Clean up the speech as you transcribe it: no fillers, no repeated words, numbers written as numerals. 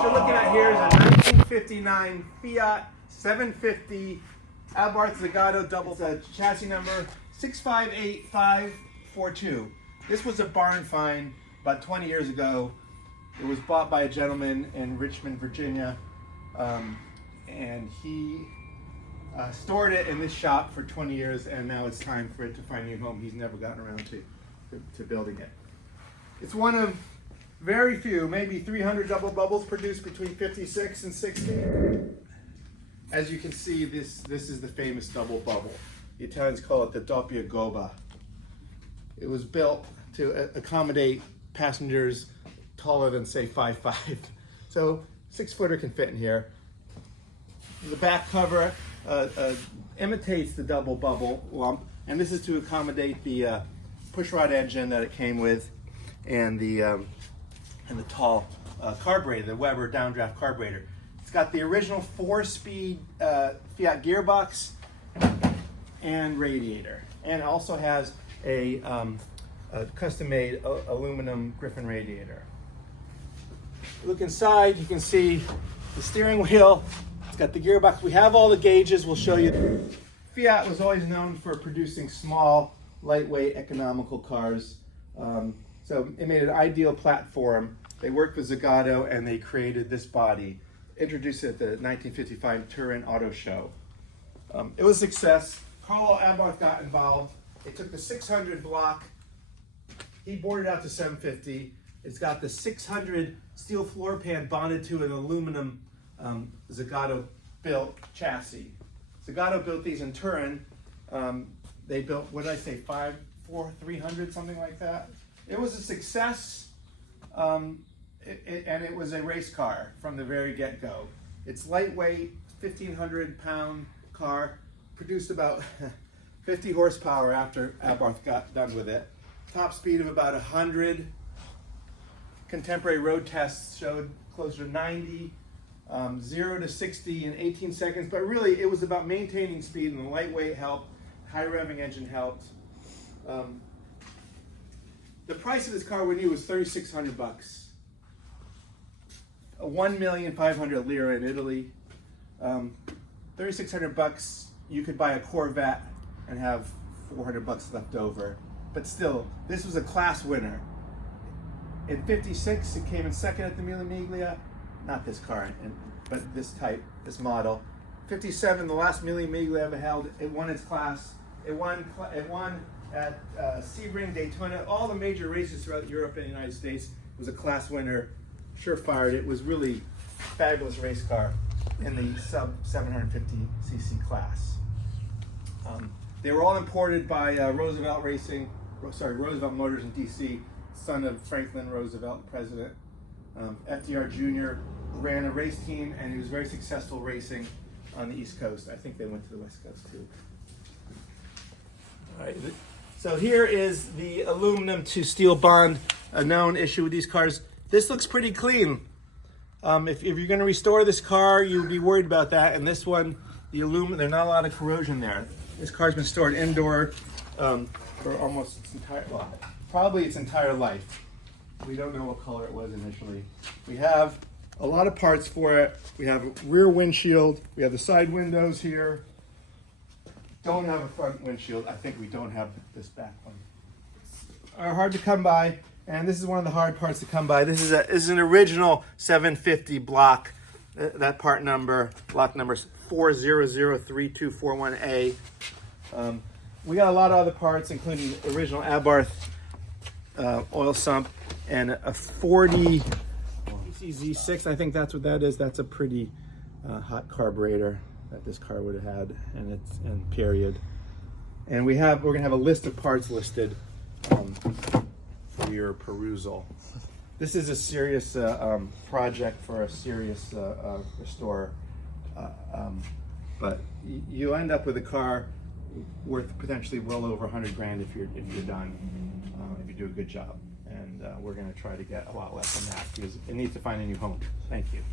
What you're looking at here is a 1959 Fiat 750 Abarth Zagato double chassis number 658542. This was a barn find about 20 years ago. It was bought by a gentleman in Richmond, Virginia, and he stored it in this shop for 20 years, and now it's time for it to find a new home. He's never gotten around to building it. It's one of very few, maybe 300 double bubbles produced between 56 and 60. As you can see, this is the famous double bubble. The Italians call it the doppia gobba. It was built to accommodate passengers taller than, say, 5'5". So 6-footer can fit in here. The back cover imitates the double bubble lump, and this is to accommodate the pushrod engine that it came with, and the tall carburetor, the Weber downdraft carburetor. It's got the original 4-speed Fiat gearbox and radiator, and also has a custom-made aluminum Griffin radiator. Look inside, you can see the steering wheel. It's got the gearbox. We have all the gauges. We'll show you. Fiat was always known for producing small, lightweight, economical cars. So it made an ideal platform. They worked with Zagato and they created this body, introduced it at the 1955 Turin Auto Show. It was a success. Carlo Abarth got involved. They took the 600 block. He bored it out to 750. It's got the 600 steel floor pan bonded to an aluminum Zagato built chassis. Zagato built these in Turin. They built, what did I say, 300, something like that. It was a success, and it was a race car from the very get-go. It's lightweight, 1,500-pound car, produced about 50 horsepower after Abarth got done with it. Top speed of about 100. Contemporary road tests showed closer to 90. 0 to 60 in 18 seconds, but really it was about maintaining speed, and the lightweight helped, high revving engine helped. The price of this car when new was $3,600 bucks. 1,500,000 lira in Italy. 3,600 bucks, you could buy a Corvette and have 400 bucks left over. But still, this was a class winner. In 56, it came in second at the Mille Miglia. Not this car, but this type, this model. 57, the last Mille Miglia ever held, it won its class. It won at Sebring, Daytona, all the major races throughout Europe and the United States. It was a class winner, surefire. It was really a fabulous race car in the sub 750cc class. They were all imported by Roosevelt Motors in DC, son of Franklin Roosevelt, president. FDR Jr. ran a race team, and he was very successful racing on the East Coast. I think they went to the West Coast too. All right. So here is the aluminum to steel bond, a known issue with these cars. This looks pretty clean. If you're going to restore this car, you'd be worried about that. And this one, the aluminum, there's not a lot of corrosion there. This car's been stored indoor for almost its entire, well, probably its entire life. We don't know what color it was initially. We have a lot of parts for it. We have a rear windshield. We have the side windows here. Don't have a front windshield. I think we don't have this back one. Are hard to come by, and this is one of the hard parts to come by. This is an original 750 block. That part number, block number is 4003241A. We got a lot of other parts, including the original Abarth oil sump and a 40 Z6. I think that's what that is. That's a pretty hot carburetor that this car would have had, and period. And we're gonna have a list of parts listed for your perusal. This is a serious project for a serious restorer, but you end up with a car worth potentially well over 100 grand if you're done, if you do a good job. And we're going to try to get a lot less than that because it needs to find a new home. Thank you.